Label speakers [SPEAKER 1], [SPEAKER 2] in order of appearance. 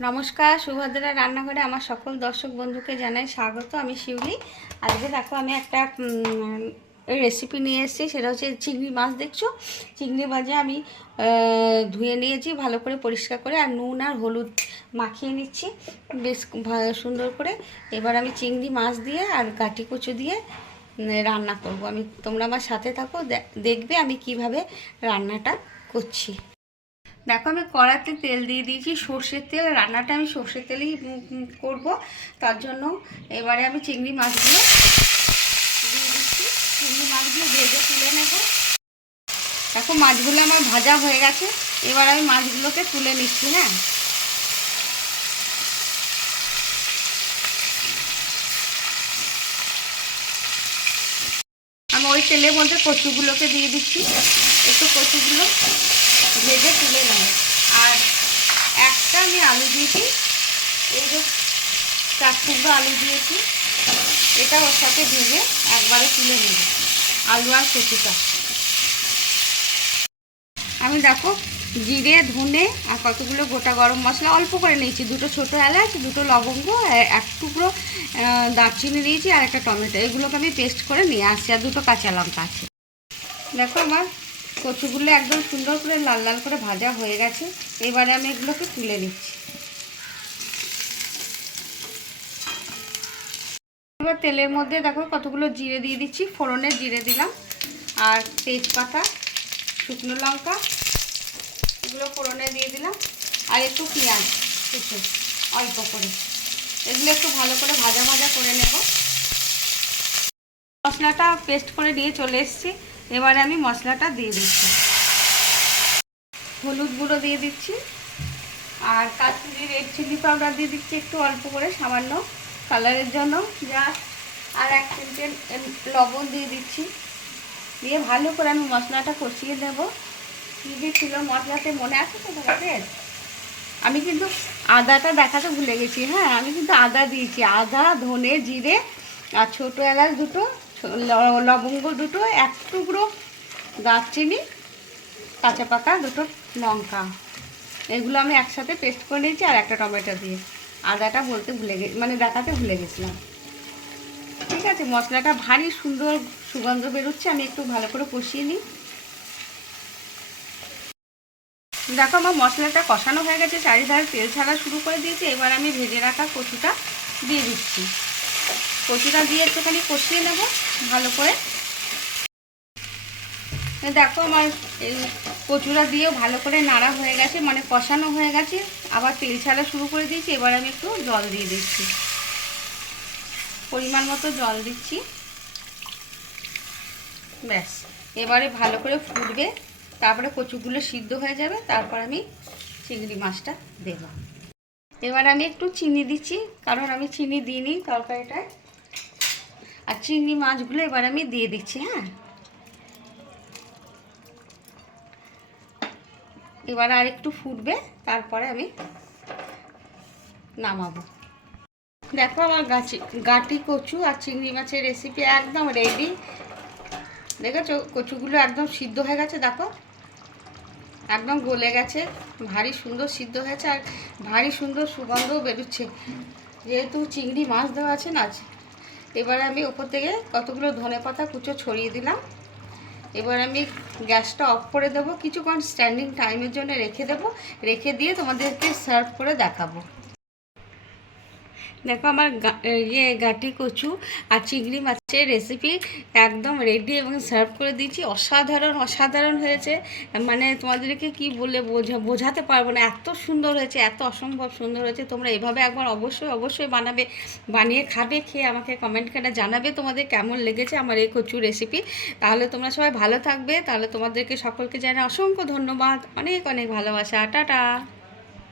[SPEAKER 1] নমস্কার, সুভদ্রা রান্নাঘরে আমার সকল দর্শক বন্ধুকে জানাই স্বাগত, আমি শিউলি। আজকে দেখো আমি একটা রেসিপি নিয়ে এসেছি, সেটা হচ্ছে চিংড়ি মাছ, দেখছ? চিংড়ি মাছে আমি ধুয়ে নিয়েছি, ভালো করে পরিষ্কার করে, আর নুন আর হলুদ মাখিয়ে নিচ্ছি, বেশ সুন্দর করে। এবার আমি চিংড়ি মাছ দিয়ে আর গাটি কচু দিয়ে রান্না করব। আমি, তোমরা আমার সাথে থাকো দেখবে আমি কীভাবে রান্নাটা করছি। দেখো আমি কড়াতে তেল দিয়ে দিয়েছি, সর্ষের তেল, রান্নাটা আমি সর্ষের তেলেই করব। তার জন্য এবারে আমি চিংড়ি মাছগুলো দিয়ে দিচ্ছি। চিংড়ি মাছগুলো ভেজে তুলে নেব। দেখো মাছগুলো আমার ভাজা হয়ে গেছে। এবার আমি মাছগুলোকে তুলে নিচ্ছি হ্যাঁ? আমি ওই তেলের মধ্যে কচুগুলোকে দিয়ে দিচ্ছি। একটু কচুগুলো ভেজে তুলে নেব। আর একটা আমি আলু দিয়েছি, এই যে চার টুকরো আলু দিয়েছি, এটা ওর সাথে ভেজে একবারে তুলে নেব, আলু আর কচুটা। আমি দেখো জিরে, ধনে আর কতগুলো গোটা গরম মশলা অল্প করে নিয়েছি, দুটো ছোটো এলাচ, দুটো লবঙ্গ এক টুকরো দারচিনি দিয়েছি আর একটা টমেটো। এগুলোকে আমি পেস্ট করে নিয়ে আসছি, আর দুটো কাঁচা লঙ্কা আছে। দেখো আমার কচুগুলো একদম সুন্দর করে লাল লাল করে ভাজা হয়ে গেছে। এবারে আমি এগুলোকে তুলে নিচ্ছি। এবার তেলের মধ্যে দেখো কতগুলো জিরে দিয়ে দিচ্ছি ফোড়নের জিরে দিলাম। আর তেজপাতা, শুকনো লঙ্কা, এগুলো ফোড়নে দিয়ে দিলাম। আর একটু পেঁয়াজ কিছু অল্প করে। এগুলো একটু ভালো করে ভাজা ভাজা করে নেব। মশলাটা পেস্ট করে নিয়ে চলে এসেছি। এবারে আমি মশলাটা দিয়ে দিচ্ছি। হলুদ গুঁড়ো দিয়ে দিচ্ছি। আর কাশ্মীরি রেড চিলি পাউডার দিয়ে দিচ্ছি একটু অল্প করে, সামান্য কালারের জন্য। যা আর এক চিমটে লবণ দিয়ে দিচ্ছি। দিয়ে ভালো করে আমি মশলাটা কষিয়ে দেবো কী যে ছিল মশলাতে মনে আছে তো তোমাদের? আমি কিন্তু আদাটা দেখাতে ভুলে গেছি হ্যাঁ? আমি কিন্তু আদা দিয়েছি, আদা, ধনে, জিরে আর ছোটো এলাচ দুটো। লবঙ্গ দুটো, এক টুকরো দারচিনি, কাঁচা পাকা দুটো লঙ্কা। এগুলো আমি একসাথে পেস্ট করে নিয়েছি আর একটা টমেটো দিয়ে। আদাটা বলতে ভুলে গে মানে দেখাতে ভুলে গেছিলাম। ঠিক আছে, মশলাটা ভারী সুন্দর সুগন্ধ বেরোচ্ছে, আমি একটু ভালো করে কষিয়ে নিই। দেখো আমার মশলাটা কষানো হয়ে গেছে, চারিধারে তেল ছাড়া শুরু করে দিয়েছি। এবার আমি ভেজে রাখা কচুটা দিয়ে দিচ্ছি। কচুটা দিয়ে একটুখানি কষিয়ে নেব, ভালো করে। দেখো আমার এই কচুরা দিয়েও ভালো করে নাড়া হয়ে গেছে মানে কষানো হয়ে গেছে। আবার তেল ছাড়া শুরু করে দিয়েছি, এবার আমি একটু জল দিয়ে দিচ্ছি। পরিমাণ মতো জল দিচ্ছি। ব্যাস, এবারে ভালো করে ফুটবে, তারপরে কচুগুলো সিদ্ধ হয়ে যাবে, তারপর আমি চিংড়ি মাছটা দেব। এবার আমি একটু চিনি দিচ্ছি, কারণ আমি চিনি দিইনি তরকারিটায়। আর চিংড়ি মাছগুলো এবার আমি দিয়ে দিচ্ছি হ্যাঁ? এবার আর একটু ফুটবে, তারপরে আমি নামাবো। দেখো আমার গাছি গাটি কচু আর চিংড়ি মাছের রেসিপি একদম রেডি দেখেছ? কচুগুলো একদম সিদ্ধ হয়ে গেছে, দেখো? একদম গলে গেছে, ভারী সুন্দর সিদ্ধ হয়েছে আর ভারী সুন্দর সুগন্ধও বেরোচ্ছে। যেহেতু চিংড়ি মাছ দেওয়া আছে না এবার আমি উপর থেকে কতগুলো ধনে পাতা কুচো ছড়িয়ে দিলাম। এবার আমি গ্যাসটা অফ করে দেবো। কিছুক্ষণ স্ট্যান্ডিং টাইমের জন্য রেখে দেবো। রেখে দিয়ে তোমাদেরকে সার্ভ করে দেখাবো। দেখো আমার ইয়ে গাটি কচু আর চিংড়ি মাছের রেসিপি একদম রেডি এবং সার্ভ করে দিয়েছি। অসাধারণ অসাধারণ হয়েছে। মানে তোমাদেরকে কি বলে বোঝা, বোঝাতে পারব না। এত সুন্দর হয়েছে, এত অসম্ভব সুন্দর হয়েছে। তোমরা এভাবে একবার অবশ্যই অবশ্যই বানাবে, বানিয়ে খাবে, খেয়ে আমাকে কমেন্ট করে জানাবে তোমাদের কেমন লেগেছে আমার এই কচু রেসিপি তাহলে তোমরা সবাই ভালো থাকবে। তাহলে তোমাদেরকে সকলকে জানাই অসংখ্য ধন্যবাদ। অনেক অনেক ভালোবাসা। টাটা!